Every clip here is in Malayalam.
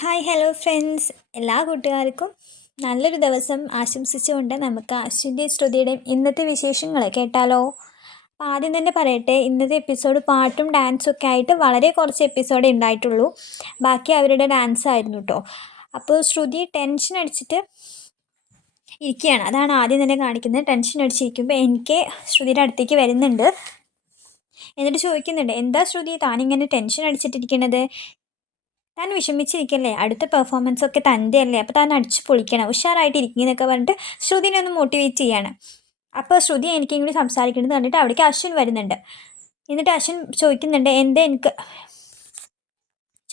ഹായ് ഹലോ ഫ്രണ്ട്സ്, എല്ലാ കൂട്ടുകാർക്കും നല്ലൊരു ദിവസം ആശംസിച്ചുകൊണ്ട് നമുക്ക് അശ്വിൻ്റെയും ശ്രുതിയുടെയും ഇന്നത്തെ വിശേഷങ്ങൾ കേട്ടാലോ. അപ്പോൾ ആദ്യം തന്നെ പറയട്ടെ, ഇന്നത്തെ എപ്പിസോഡ് പാട്ടും ഡാൻസും ഒക്കെ ആയിട്ട് വളരെ കുറച്ച് എപ്പിസോഡേ ഉണ്ടായിട്ടുള്ളൂ. ബാക്കി അവരുടെ ഡാൻസ് ആയിരുന്നു കേട്ടോ. അപ്പോൾ ശ്രുതി ടെൻഷൻ അടിച്ചിട്ട് ഇരിക്കുകയാണ്, അതാണ് ആദ്യം തന്നെ കാണിക്കുന്നത്. ടെൻഷൻ അടിച്ചിരിക്കുമ്പോൾ എനിക്ക് ശ്രുതിയുടെ അടുത്തേക്ക് വരുന്നുണ്ട്. എന്നിട്ട് ചോദിക്കുന്നുണ്ട്, എന്താ ശ്രുതി താനിങ്ങനെ ടെൻഷൻ അടിച്ചിട്ടിരിക്കണത്? താൻ വിഷമിച്ചിരിക്കല്ലേ, അടുത്ത പെർഫോമൻസ് ഒക്കെ തൻ്റെ അല്ലേ, അപ്പോൾ താൻ അടിച്ച് പൊളിക്കണം, ഉഷാറായിട്ട് ഇരിക്കുന്നൊക്കെ പറഞ്ഞിട്ട് ശ്രുതിനെ ഒന്ന് മോട്ടിവേറ്റ് ചെയ്യാണ്. അപ്പോൾ ശ്രുതി എനിക്കും കൂടി സംസാരിക്കുന്നത് കണ്ടിട്ട് അവിടേക്ക് അശ്വിൻ വരുന്നുണ്ട്. എന്നിട്ട് അശ്വിൻ ചോദിക്കുന്നുണ്ട്,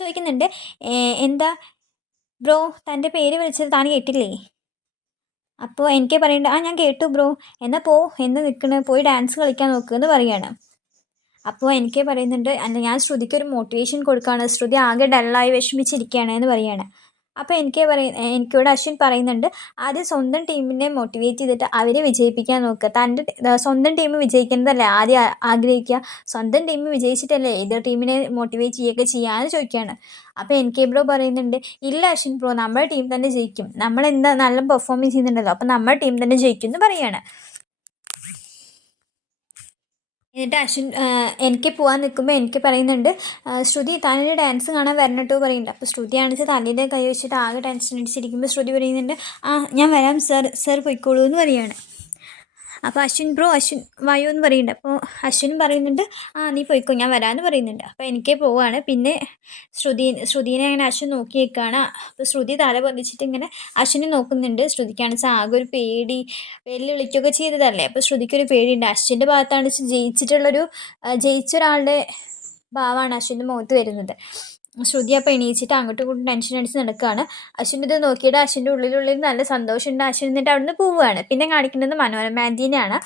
ചോദിക്കുന്നുണ്ട് എന്താ ബ്രോ തൻ്റെ പേര് വിളിച്ചത് താൻ കേട്ടില്ലേ? അപ്പോൾ എനിക്ക് പറയേണ്ടത്, ഞാൻ കേട്ടു ബ്രോ, എന്നാൽ എന്ന് നിൽക്കണ പോയി ഡാൻസ് കളിക്കാൻ നോക്കുമെന്ന് പറയുകയാണ്. അപ്പോൾ എനിക്ക് പറയുന്നുണ്ട്, അല്ല ഞാൻ ശ്രുതിക്ക് ഒരു മോട്ടിവേഷൻ കൊടുക്കുകയാണ്, ശ്രുതി ആകെ ഡള്ളായി വിഷമിച്ചിരിക്കുകയാണ് എന്ന് പറയുകയാണ്. അപ്പോൾ എനിക്കിവിടെ അശ്വിൻ പറയുന്നുണ്ട്, ആദ്യം സ്വന്തം ടീമിനെ മോട്ടിവേറ്റ് ചെയ്തിട്ട് അവരെ വിജയിപ്പിക്കാൻ നോക്കുക. തൻ്റെ സ്വന്തം ടീം വിജയിക്കുന്നതല്ലേ ആദ്യം ആഗ്രഹിക്കുക. സ്വന്തം ടീം വിജയിച്ചിട്ടല്ലേ എതിർ ടീമിനെ മോട്ടിവേറ്റ് ചെയ്യുകയൊക്കെ ചെയ്യാമെന്ന് ചോദിക്കുകയാണ്. അപ്പോൾ എനിക്ക് ബ്രോ പറയുന്നുണ്ട്, ഇല്ല അശ്വിൻ ബ്രോ, നമ്മുടെ ടീം തന്നെ ജയിക്കും, നമ്മൾ എന്താ നല്ല പെർഫോമൻസ് ചെയ്യുന്നുണ്ടല്ലോ, അപ്പോൾ നമ്മുടെ ടീം തന്നെ ജയിക്കും എന്ന് പറയുകയാണ്. എന്നിട്ട് അശ്വിൻ എനിക്ക് പോകാൻ നിൽക്കുമ്പോൾ എനിക്ക് പറയുന്നുണ്ട്, ശ്രുതി താനൊരു ഡാൻസ് കാണാൻ വരണട്ടോ പറയുന്നുണ്ട്. അപ്പോൾ ശ്രുതിയാണെന്ന് തലയുടെ കൈ വെച്ചിട്ട് ആകെ ടെൻഷൻ അടിച്ചിരിക്കുമ്പോൾ ശ്രുതി പറയുന്നുണ്ട്, ഞാൻ വരാം സർ പോയിക്കോളൂ എന്ന് പറയുകയാണ്. അപ്പോൾ അശ്വിൻ വായു എന്ന് പറയുന്നുണ്ട്. അപ്പോൾ അശ്വിൻ പറയുന്നുണ്ട്, നീ പോയിക്കോ ഞാൻ വരാമെന്ന് പറയുന്നുണ്ട്. അപ്പോൾ എനിക്ക് പോവാണ്. പിന്നെ ശ്രുതിനെ അങ്ങനെ അശ്വിൻ നോക്കി നിൽക്കുകയാണ്. അപ്പോൾ ശ്രുതി തല പൊന്തിച്ചിട്ട് ഇങ്ങനെ അശ്വിനെ നോക്കുന്നുണ്ട്. ശ്രുതിക്കാണെന്ന് ആകെ ഒരു പേടി, വെല്ലുവിളിക്കുകയൊക്കെ ചെയ്തതല്ലേ, അപ്പോൾ ശ്രുതിക്കൊരു പേടിയുണ്ട്. അശ്വിൻ്റെ ഭാഗത്താണ് ജയിച്ച ഒരാളുടെ ഭാവമാണ് അശ്വിൻ്റെ മുഖത്ത് വരുന്നത്. ശ്രുതി അപ്പോൾ എണീച്ചിട്ട് അങ്ങോട്ടും ഇങ്ങോട്ടും ടെൻഷൻ അടിച്ച് നടക്കുകയാണ്. അശ്വിൻ ഇത് നോക്കിയിട്ട് അശ്വിൻ്റെ ഉള്ളിൽ നല്ല സന്തോഷമുണ്ട്. അശ്വിൻ എന്നിട്ട് അവിടെ നിന്ന് പോവുകയാണ്. പിന്നെ കാണിക്കുന്നത് മനോരമ ആൻറ്റീനെയാണ്.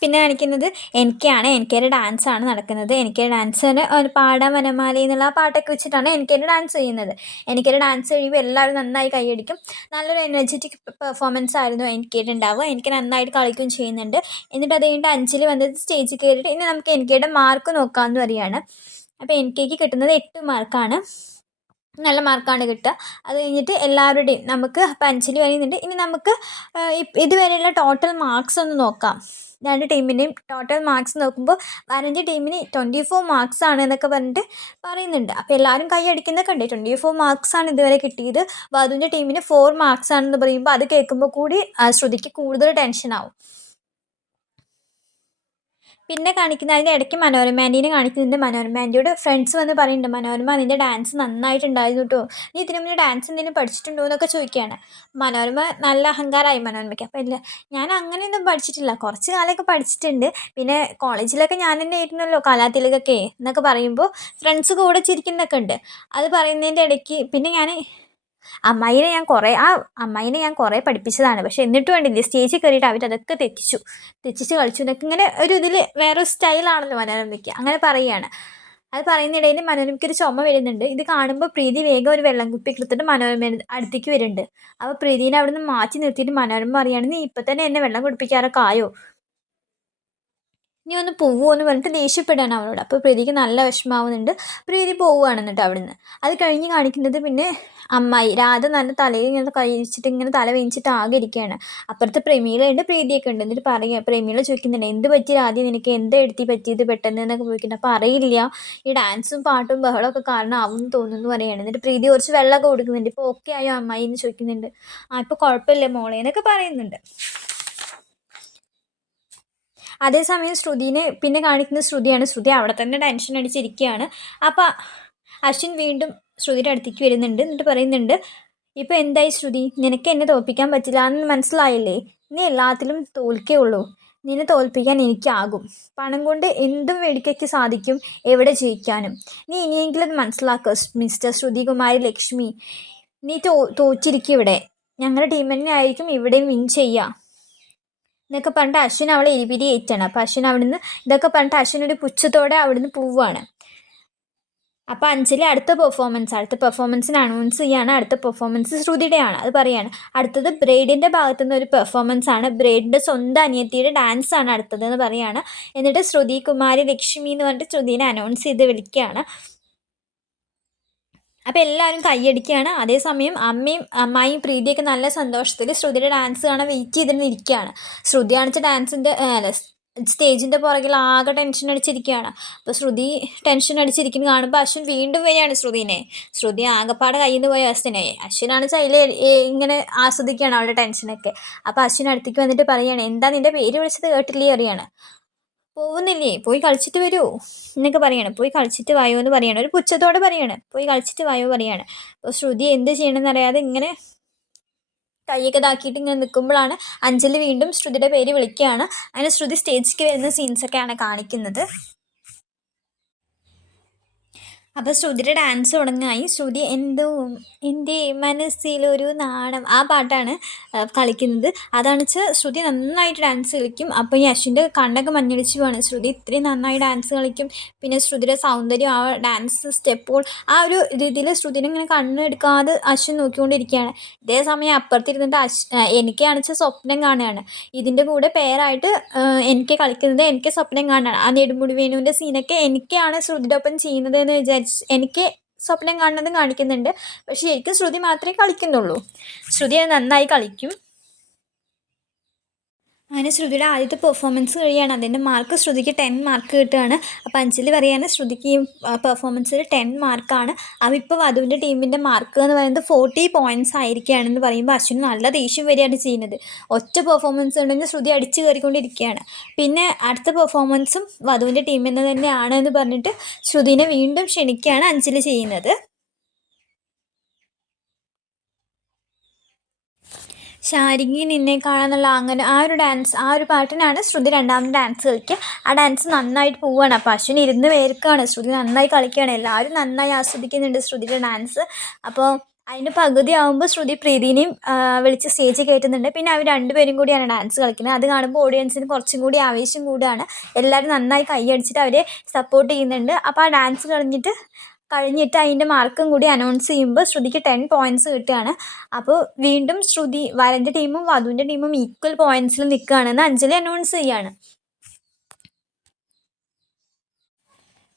പിന്നെ കാണിക്കുന്നത് എനിക്കൊരു ഡാൻസാണ് നടക്കുന്നത്. എനിക്കൊരു ഡാൻസിന് ഒരു പാടാൻ വനമാലി എന്നുള്ള ആ പാട്ടൊക്കെ വെച്ചിട്ടാണ് എനിക്കൊരു ഡാൻസ് ചെയ്യുന്നത്. എനിക്കൊരു ഡാൻസ് കഴിയുമ്പോൾ എല്ലാവരും നന്നായി കൈയടിക്കും. നല്ലൊരു എനർജറ്റിക് പെർഫോമൻസ് ആയിരുന്നു എനിക്കുണ്ടാവുക. എനിക്ക് നന്നായിട്ട് കളിക്കുകയും ചെയ്യുന്നുണ്ട്. എന്നിട്ട് അത് കഴിഞ്ഞിട്ട് അഞ്ജലി വന്നിട്ട് സ്റ്റേജിൽ കയറിയിട്ട് ഇനി നമുക്ക് എനിക്കയുടെ മാർക്ക് നോക്കാമെന്ന് പറയുകയാണ്. അപ്പോൾ എനിക്ക് കിട്ടുന്നത് 8 മാർക്കാണ്. നല്ല മാർക്കാണ് കിട്ടുക. അത് കഴിഞ്ഞിട്ട് എല്ലാവരുടെയും നമുക്ക് അപ്പോൾ അഞ്ജലി പറയുന്നുണ്ട്, ഇനി നമുക്ക് ഇതുവരെയുള്ള ടോട്ടൽ മാർക്സ് ഒന്ന് നോക്കാം. രണ്ട് ടീമിൻ്റെയും ടോട്ടൽ മാർക്സ് നോക്കുമ്പോൾ വരൻ്റെ ടീമിന് 24 മാർക്സ് ആണ് എന്നൊക്കെ പറഞ്ഞിട്ട് പറയുന്നുണ്ട്. അപ്പോൾ എല്ലാവരും കൈ അടിക്കുന്നൊക്കെ ഉണ്ട്. 24 മാർക്സ് ആണ് ഇതുവരെ കിട്ടിയത്. വധുവിൻ്റെ ടീമിന് 4 മാർക്സ് ആണെന്ന് പറയുമ്പോൾ അത് കേൾക്കുമ്പോൾ കൂടി ശ്രുതിക്ക് കൂടുതൽ ടെൻഷനാവും. പിന്നെ അതിൻ്റെ ഇടയ്ക്ക് മനോരമ ആൻറ്റീനെ കാണിക്കുന്നുണ്ട്. മനോരമ ആൻറ്റിയോട് ഫ്രണ്ട്സ് വന്ന് പറയുന്നുണ്ട്, മനോരമ നിൻ്റെ ഡാൻസ് നന്നായിട്ടുണ്ടായിരുന്നു കേട്ടോ, നീ ഇതിനു മുന്നേ ഡാൻസ് എന്തെങ്കിലും പഠിച്ചിട്ടുണ്ടോ എന്നൊക്കെ ചോദിക്കുകയാണ്. മനോരമ നല്ല അഹങ്കാരമായി മനോരമയ്ക്ക്. അപ്പോൾ ഇല്ല, ഞാൻ അങ്ങനെയൊന്നും പഠിച്ചിട്ടില്ല, കുറച്ച് കാലമൊക്കെ പഠിച്ചിട്ടുണ്ട്, പിന്നെ കോളേജിലൊക്കെ ഞാൻ തന്നെ ആയിരുന്നല്ലോ കലാതിലകൊക്കെ എന്നൊക്കെ പറയുമ്പോൾ ഫ്രണ്ട്സ് കൂടെ ചിരിക്കുന്നൊക്കെ ഉണ്ട്. അത് പറയുന്നതിൻ്റെ ഇടയ്ക്ക് പിന്നെ അമ്മായിനെ ഞാൻ കുറേ പഠിപ്പിച്ചതാണ്, പക്ഷെ എന്നിട്ട് വേണ്ടില്ല സ്റ്റേജിൽ കയറിയിട്ട് അവരതൊക്കെ തെറ്റിച്ച് കളിച്ചു എന്നൊക്കെ ഇങ്ങനെ ഒരു ഇതിൽ വേറൊരു സ്റ്റൈലാണല്ലോ മനോരമയ്ക്ക്, അങ്ങനെ പറയുകയാണ്. അത് പറയുന്നിടയിൽ മനോരമയ്ക്കൊരു ചുമ വരുന്നുണ്ട്. ഇത് കാണുമ്പോൾ പ്രീതി വേഗം ഒരു വെള്ളം കുപ്പി എടുത്തിട്ട് മനോരമ അടുത്തേക്ക് വരുന്നുണ്ട്. അപ്പോൾ പ്രീതിനെ അവിടെ നിന്ന് മാറ്റി നിർത്തിയിട്ട് മനോരമ പറയുകയാണ്, നീ ഇപ്പം തന്നെ എന്നെ വെള്ളം കുടിപ്പിക്കാറൊക്കെ ആയോ, നീ ഒന്ന് പോവുമോ എന്ന് പറഞ്ഞിട്ട് ദേഷ്യപ്പെടുകയാണ് അവളോട്. അപ്പോൾ പ്രീതിക്ക് നല്ല വിഷമാവുന്നുണ്ട്. പ്രീതി പോവുകയാണ് എന്നിട്ട് അവിടുന്ന്. അത് കഴിഞ്ഞ് കാണിക്കുന്നത് പിന്നെ അമ്മായി രാധ നല്ല തലയിൽ ഇങ്ങനെ കഴിച്ചിട്ട് ഇങ്ങനെ തല വേവിച്ചിട്ട് ആകെ ഇരിക്കുകയാണ്. അപ്പുറത്ത് പ്രമീളയുണ്ട്, പ്രീതിയൊക്കെ ഉണ്ട്. എന്നിട്ട് പ്രമീള ചോദിക്കുന്നുണ്ട്, എന്ത് പറ്റി ആദ്യം നിനക്ക്, എന്താ എടുത്തി പറ്റിയത് പെട്ടെന്ന് എന്നൊക്കെ ചോദിക്കുന്നുണ്ട്. അപ്പോൾ അറിയില്ല, ഈ ഡാൻസും പാട്ടും ബഹളമൊക്കെ കാരണം ആവും തോന്നുന്നു പറയുകയാണ്. എന്നിട്ട് പ്രീതി കുറച്ച് വെള്ളമൊക്കെ കൊടുക്കുന്നുണ്ട്. ഇപ്പോൾ ഓക്കെ ആയോ അമ്മായി എന്ന് ചോദിക്കുന്നുണ്ട്. ഇപ്പോൾ കുഴപ്പമില്ല മോളെ എന്നൊക്കെ പറയുന്നുണ്ട്. അതേസമയം പിന്നെ കാണിക്കുന്ന ശ്രുതിയാണ്. ശ്രുതി അവിടെ തന്നെ ടെൻഷൻ അടിച്ചിരിക്കുകയാണ്. അപ്പോൾ അശ്വിൻ വീണ്ടും ശ്രുതിയുടെ അടുത്തേക്ക് വരുന്നുണ്ട്. എന്നിട്ട് പറയുന്നുണ്ട്, ഇപ്പോൾ എന്തായി ശ്രുതി, നിനക്ക് എന്നെ തോൽപ്പിക്കാൻ പറ്റില്ല എന്ന് മനസ്സിലായില്ലേ, നീ എല്ലാത്തിലും തോൽക്കേ ഉള്ളൂ, നിന്നെ തോൽപ്പിക്കാൻ എനിക്കാകും, പണം കൊണ്ട് എന്തും മേടിക്കയ്ക്ക് സാധിക്കും, എവിടെ ജയിക്കാനും, നീ ഇനിയെങ്കിലും അത് മനസ്സിലാക്കുക മിസ്റ്റർ ശ്രുതികുമാരി ലക്ഷ്മി, നീ തോറ്റിരിക്കും, ഇവിടെ ഞങ്ങളുടെ ടീം തന്നെ ആയിരിക്കും ഇവിടെയും വിൻ ചെയ്യുക എന്നൊക്കെ പറഞ്ഞിട്ട് അശ്വിൻ അവളെ എരിപിരി ഏറ്റാണ്. അപ്പോൾ അശ്വിൻ അവിടുന്ന് ഇതൊക്കെ പറഞ്ഞിട്ട് അശ്വിൻ ഒരു പുച്ഛത്തോടെ അവിടുന്ന് പോവുകയാണ്. അപ്പോൾ അഞ്ജലി അടുത്ത പെർഫോമൻസിന് അനൗൺസ് ചെയ്യാണ്. അടുത്ത പെർഫോമൻസ് ശ്രുതിയുടെയാണ്. അത് പറയാണ്, അടുത്തത് ബ്രൈഡിൻ്റെ ഭാഗത്തുനിന്ന് ഒരു പെർഫോമൻസ് ആണ്, ബ്രൈഡിൻ്റെ സ്വന്തം അനിയത്തിയുടെ ഡാൻസ് ആണ് അടുത്തതെന്ന് പറയാണ്. എന്നിട്ട് ശ്രുതി കുമാരി ലക്ഷ്മി എന്ന് പറഞ്ഞിട്ട് ശ്രുതിനെ അനൗൺസ് ചെയ്ത് വിളിക്കുകയാണ്. അപ്പോൾ എല്ലാവരും കൈയടിക്കുകയാണ്. അതേസമയം അമ്മായിയും പ്രീതിയൊക്കെ നല്ല സന്തോഷത്തിൽ ശ്രുതിയുടെ ഡാൻസ് കാണാൻ വെയിറ്റ് ചെയ്തിട്ട് ഇരിക്കുകയാണ്. ശ്രുതി കാണിച്ച ഡാൻസിൻ്റെ സ്റ്റേജിൻ്റെ പുറകിൽ ആകെ ടെൻഷൻ അടിച്ചിരിക്കുകയാണ്. അപ്പോൾ ശ്രുതി ടെൻഷൻ അടിച്ചിരിക്കുന്നത് കാണുമ്പോൾ അശ്വിൻ വീണ്ടും വരികയാണ് ശ്രുതിനെ. ശ്രുതി ആകെപ്പാടെ കയ്യിൽ നിന്ന് പോയ അവസ്ഥനെ. അശ്വിനാണെന്ന് വെച്ചാൽ അതിൽ ഇങ്ങനെ ആസ്വദിക്കുകയാണ് അവളുടെ ടെൻഷനൊക്കെ. അപ്പോൾ അശ്വിൻ അടുത്തേക്ക് വന്നിട്ട് പറയുകയാണ്, എന്താ നിൻ്റെ പേര് വിളിച്ചത് കേട്ടില്ലേ അറിയാണ്. പോകുന്നില്ലേ, പോയി കളിച്ചിട്ട് വരുമോ എന്നൊക്കെ പറയാണ്. പോയി കളിച്ചിട്ട് വായോ എന്ന് പറയാണ്. ഒരു പുച്ഛത്തോടെ പറയാണ്, പോയി കളിച്ചിട്ട് വായോ പറയാണ്. അപ്പോൾ ശ്രുതി എന്ത് ചെയ്യണമെന്ന് അറിയാതെ ഇങ്ങനെ കൈയൊക്കെ ഇതാക്കിയിട്ട് ഇങ്ങനെ നിൽക്കുമ്പോഴാണ് അഞ്ജലി വീണ്ടും ശ്രുതിയുടെ പേര് വിളിക്കുകയാണ്. അങ്ങനെ ശ്രുതി സ്റ്റേജിലേക്ക് വരുന്ന സീൻസൊക്കെയാണ് കാണിക്കുന്നത്. അപ്പോൾ ശ്രുതിയുടെ ഡാൻസ് തുടങ്ങായി. ശ്രുതി എന്തോ എൻ്റെ മനസ്സിലൊരു നാണം, ആ പാട്ടാണ് കളിക്കുന്നത്. അതാണെന്ന് വെച്ചാൽ ശ്രുതി നന്നായിട്ട് ഡാൻസ് കളിക്കും. അപ്പോൾ ഈ അശ്വിൻ്റെ കണ്ണൊക്കെ മഞ്ഞളിച്ച് പോവാണ്. ശ്രുതി ഇത്രയും നന്നായി ഡാൻസ് കളിക്കും. പിന്നെ ശ്രുതിയുടെ സൗന്ദര്യം, ആ ഡാൻസ് സ്റ്റെപ്പുകൾ, ആ ഒരു രീതിയിൽ ശ്രുതിനെ ഇങ്ങനെ കണ്ണെടുക്കാതെ അശ്വിൻ നോക്കിക്കൊണ്ടിരിക്കുകയാണ്. ഇതേ സമയം അപ്പുറത്തിരുന്നിട്ട് എനിക്കാണെന്ന് വെച്ചാൽ സ്വപ്നം കാണുകയാണ്. ഇതിൻ്റെ കൂടെ പേരായിട്ട് എനിക്ക് കളിക്കുന്നത്, എനിക്ക് സ്വപ്നം കാണുകയാണ്. ആ നെടുമുടി വേണുവിൻ്റെ സീനൊക്കെ എനിക്കാണ് ശ്രുതിയുടെ ഒപ്പം ചെയ്യുന്നത് എന്ന് വിചാരിച്ച് എനിക്ക് സ്വപ്നം കാണുന്നതും കാണിക്കുന്നുണ്ട്. പക്ഷേ ശരിക്കും ശ്രുതി മാത്രമേ കളിക്കുന്നുള്ളൂ. ശ്രുതി അത് നന്നായി കളിക്കും. അങ്ങനെ ശ്രുതിയുടെ ആദ്യത്തെ പെർഫോമൻസ് കഴിയാണ്. അതിൻ്റെ മാർക്ക് ശ്രുതിക്ക് 10 മാർക്ക് കിട്ടുകയാണ്. അപ്പോൾ അഞ്ജലി പറയാണ് ശ്രുതിക്ക് ഈ പെർഫോമൻസിൽ 10 മാർക്കാണ്. അപ്പോൾ ഇപ്പോൾ വധുവിൻ്റെ ടീമിൻ്റെ മാർക്ക് എന്ന് പറയുന്നത് 40 പോയിൻറ്റ്സ് ആയിരിക്കുകയാണെന്ന് പറയുമ്പോൾ അശ്വിന് നല്ല ദേഷ്യം വരികയാണ് ചെയ്യുന്നത്. ഒറ്റ പെർഫോമൻസ് ഉണ്ടെങ്കിൽ ശ്രുതി അടിച്ചു കയറിക്കൊണ്ടിരിക്കുകയാണ്. പിന്നെ അടുത്ത പെർഫോമൻസും വധുവിൻ്റെ ടീമിൽ നിന്ന് തന്നെയാണ് എന്ന് പറഞ്ഞിട്ട് ശ്രുതിനെ വീണ്ടും ക്ഷണിക്കുകയാണ് അഞ്ജലി ചെയ്യുന്നത്. ശാരികി നിന്നെ കാണാന്നുള്ള അങ്ങനെ ആ ഒരു ഡാൻസ്, ആ ഒരു പാട്ടിനാണ് ശ്രുതി രണ്ടാമത് ഡാൻസ് കളിക്കുക. ആ ഡാൻസ് നന്നായിട്ട് പോവുകയാണ്. അപ്പോൾ അശ്വിൻ ഇരുന്ന് വേർക്കുകയാണ്. ശ്രുതി നന്നായി കളിക്കുകയാണ്. എല്ലാവരും നന്നായി ആസ്വദിക്കുന്നുണ്ട് ശ്രുതിയുടെ ഡാൻസ്. അപ്പോൾ അതിൻ്റെ പകുതി ആകുമ്പോൾ ശ്രുതി പ്രീതിനെയും വിളിച്ച് സ്റ്റേജിൽ കയറ്റുന്നുണ്ട്. പിന്നെ അവർ രണ്ടുപേരും കൂടിയാണ് ഡാൻസ് കളിക്കുന്നത്. അത് കാണുമ്പോൾ ഓഡിയൻസിന് കുറച്ചും കൂടി ആവേശം കൂടുകയാണ്. എല്ലാവരും നന്നായി കൈയടിച്ചിട്ട് അവരെ സപ്പോർട്ട് ചെയ്യുന്നുണ്ട്. അപ്പോൾ ആ ഡാൻസ് കഴിഞ്ഞിട്ട് അതിൻ്റെ മാർക്കും കൂടി അനൗൺസ് ചെയ്യുമ്പോൾ ശ്രുതിക്ക് 10 പോയിൻറ്റ്സ് കിട്ടുകയാണ്. അപ്പോൾ വീണ്ടും ശ്രുതി, വരൻ്റെ ടീമും വധുവിൻ്റെ ടീമും ഈക്വൽ പോയിൻറ്റ്സിൽ നിൽക്കുകയാണെന്ന് അഞ്ജലി അനൗൺസ് ചെയ്യുകയാണ്.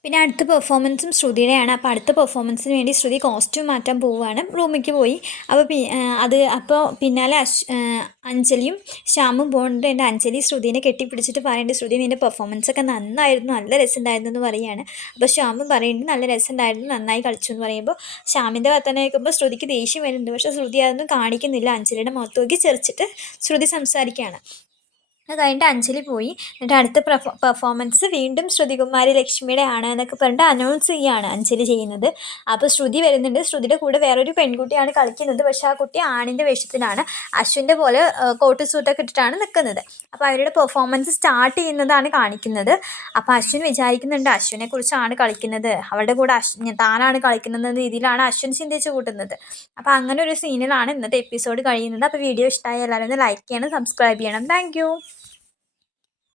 പിന്നെ അടുത്ത പെർഫോമൻസും ശ്രുതിയുടെയാണ്. അപ്പോൾ അടുത്ത പെർഫോമൻസിന് വേണ്ടി ശ്രുതി കോസ്റ്റ്യൂം മാറ്റാൻ പോവുകയാണ്. റൂമിലേക്ക് പോയി. അപ്പോൾ പിന്നാലെ അഞ്ജലിയും ശ്യാമും പോകുന്നുണ്ട്. എൻ്റെ അഞ്ജലി ശ്രുതിനെ കെട്ടിപ്പിടിച്ചിട്ട് പറയുന്നുണ്ട്, ശ്രുതി നിൻ്റെ പെർഫോമൻസൊക്കെ നന്നായിരുന്നു, നല്ല രസമുണ്ടായിരുന്നു എന്ന് പറയുകയാണ്. അപ്പോൾ ശ്യാമും പറയുന്നുണ്ട് നല്ല രസമുണ്ടായിരുന്നു, നന്നായി കളിച്ചു എന്ന് പറയുമ്പോൾ ശ്യാമിൻ്റെ വർത്തമാനം കേൾക്കുമ്പോൾ ശ്രുതിക്ക് ദേഷ്യം വരുന്നുണ്ട്. പക്ഷേ ശ്രുതി അതൊന്നും കാണിക്കുന്നില്ല. അഞ്ജലിയുടെ മുഖത്ത് നോക്കി ചിരിച്ചിട്ട് ശ്രുതി സംസാരിക്കുകയാണ്. അത് കഴിഞ്ഞിട്ട് അഞ്ജലി പോയി. എന്നിട്ട് അടുത്ത പെർഫോമൻസ് വീണ്ടും ശ്രുതികുമാരി ലക്ഷ്മിയുടെ ആണ് എന്നൊക്കെ പറഞ്ഞിട്ട് അനൗൺസ് ചെയ്യുകയാണ് അഞ്ജലി ചെയ്യുന്നത്. അപ്പോൾ ശ്രുതി വരുന്നുണ്ട്. ശ്രുതിയുടെ കൂടെ വേറൊരു പെൺകുട്ടിയാണ് കളിക്കുന്നത്. പക്ഷേ ആ കുട്ടി ആണിൻ്റെ വേഷത്തിലാണ്. അശ്വിൻ്റെ പോലെ കോട്ട് സൂട്ടൊക്കെ ഇട്ടിട്ടാണ് നിൽക്കുന്നത്. അപ്പോൾ അവരുടെ പെർഫോമൻസ് സ്റ്റാർട്ട് ചെയ്യുന്നതാണ് കാണിക്കുന്നത്. അപ്പോൾ അശ്വിൻ വിചാരിക്കുന്നുണ്ട് അശ്വിനെ കുറിച്ചാണ് കളിക്കുന്നത്, അവളുടെ കൂടെ താനാണ് കളിക്കുന്നത് എന്ന രീതിയിലാണ് അശ്വിൻ ചിന്തിച്ച് കൂട്ടുന്നത്. അപ്പോൾ അങ്ങനെ ഒരു സീനിലാണ് ഇന്നത്തെ എപ്പിസോഡ് കഴിയുന്നത്. അപ്പോൾ വീഡിയോ ഇഷ്ടമായ എല്ലാവരും ഒന്ന് ലൈക്ക് ചെയ്യണം, സബ്സ്ക്രൈബ് ചെയ്യണം. താങ്ക്